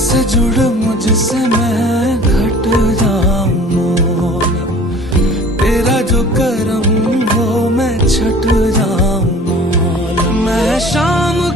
से जुड़ मुझसे मैं घट जाऊं मौला, तेरा जो करम हो मैं छट जाऊं मौला। मैं शाम